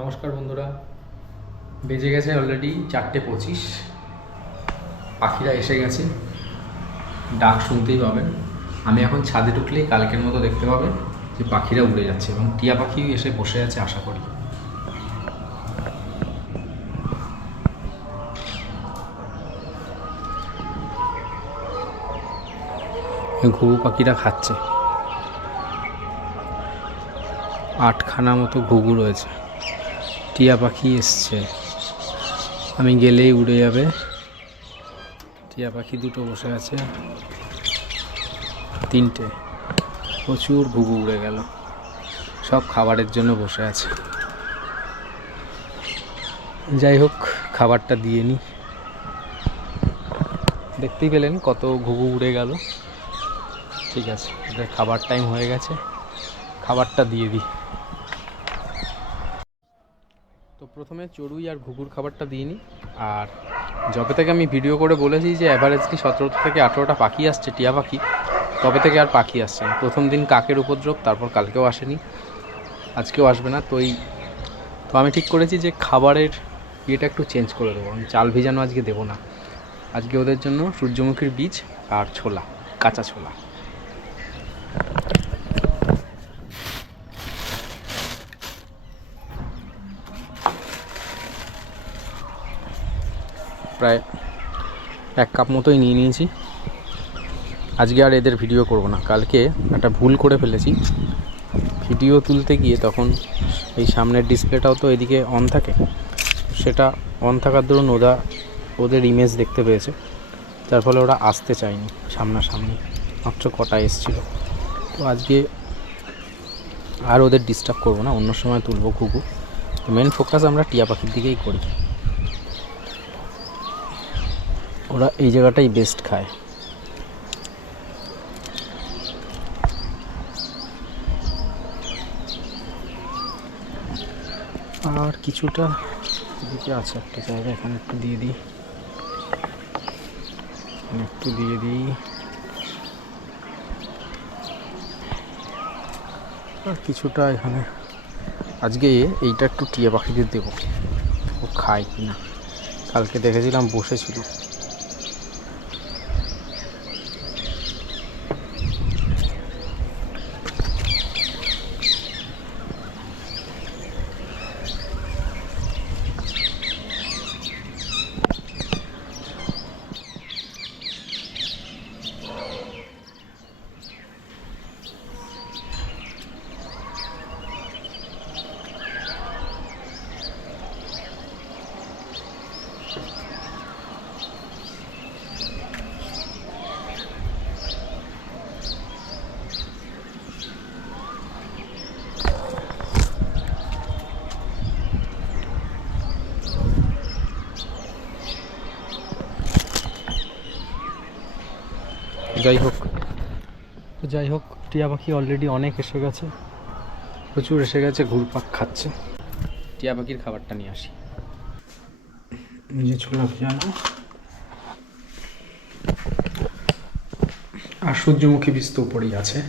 নমস্কার বন্ধুরা, বেজে গেছে অলরেডি 4:25। পাখিরা এসে গেছে, ডাক শুনতেই পাবেন। আমি এখন ছাদে ঢুকলেই কালকের মতো দেখতে পাবেন যে পাখিরা উড়ে যাচ্ছে এবং টিয়া পাখিও এসে বসে আছে আশা করি। ঘুঘু পাখিরা খাচ্ছে, 8খানা মতো ঘুঘু রয়েছে। টিয়া পাখি এসছে, আমি গেলেই উড়ে যাবে। টিয়া পাখি দুটো বসে আছে, 3টে। প্রচুর ঘুঘু উড়ে গেল, সব খাবারের জন্য বসে আছে। যাই হোক, খাবারটা দিয়ে নিই। দেখতেই পেলেন কত ঘুঘু উড়ে গেল। ঠিক আছে, ওদের খাবার টাইম হয়ে গেছে, খাবারটা দিয়ে দিই। তো প্রথমে চড়ুই আর ঘুঘুর খাবারটা দিয়ে নিই। আর যবে থেকে আমি ভিডিও করে বলেছি যে অ্যাভারেজলি 17 থেকে 18টা পাখি আসছে, টিয়া পাখি, তবে থেকে আর পাখি আসছে না। প্রথম দিন কাকের উপদ্রব, তারপর কালকেও আসেনি, আজকেও আসবে না। তো আমি ঠিক করেছি যে খাবারের ইয়েটা একটু চেঞ্জ করে দেবো। আমি চাল ভিজানো আজকে দেবো না। আজকে ওদের জন্য সূর্যমুখীর বীজ আর ছোলা, কাঁচা ছোলা। প্রায় 1 কাপ মতোই নিয়ে নিয়েছি। আজকে আর এদের ভিডিও করব না। কালকে একটা ভুল করে ফেলেছি, ভিডিও তুলতে গিয়ে তখন এই সামনের ডিসপ্লেটাও তো এদিকে অন থাকে, সেটা অন থাকার দরুন ওদের ইমেজ দেখতে পেয়েছে, যার ফলে ওরা আসতে চায়নি সামনাসামনি। মাত্র কটা এসেছিলো। তো আজকে আর ওদের ডিস্টার্ব করবো না, অন্য সময় তুলবো ঘুঘু। তো মেন ফোকাস আমরা টিয়া পাখির দিকেই করি। ওরা এই জায়গাটাই বেস্ট খায়। আর কিছুটা এদিকে আছে একটা জায়গা, এখানে একটু দিয়ে দিই, একটু দিয়ে দিই। আর কিছুটা এখানে। আজকে এইটা একটু টিয়া পাখিদের দেবো, ও খায় কি না। কালকে দেখেছিলাম বসেছিল। যাই হোক টিয়া পাখি অলরেডি অনেক এসে গেছে, প্রচুর এসে গেছে, ঘুরপাক খাচ্ছে। টিয়া পাখির খাবারটা নিয়ে আসি। নিজে ছোলা ভিজানো আর সূর্যমুখী বীজ তো উপরেই আছে।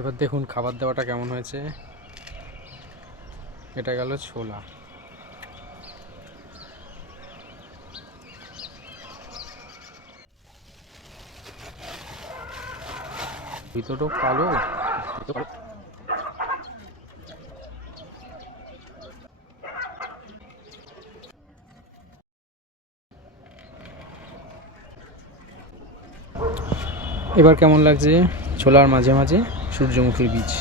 এবার দেখুন খাবার দেওয়াটা কেমন হয়েছে। এটা গেল ছোলা, ভিতরটাও কালো। এবার কেমন লাগছে? ছোলার মাঝে মাঝে সূর্যমুখীর বীজ।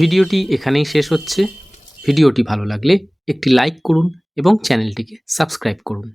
ভিডিওটি এখানেই শেষ হচ্ছে। ভিডিওটি ভালো লাগলে একটি লাইক করুন এবং চ্যানেলটিকে সাবস্ক্রাইব করুন।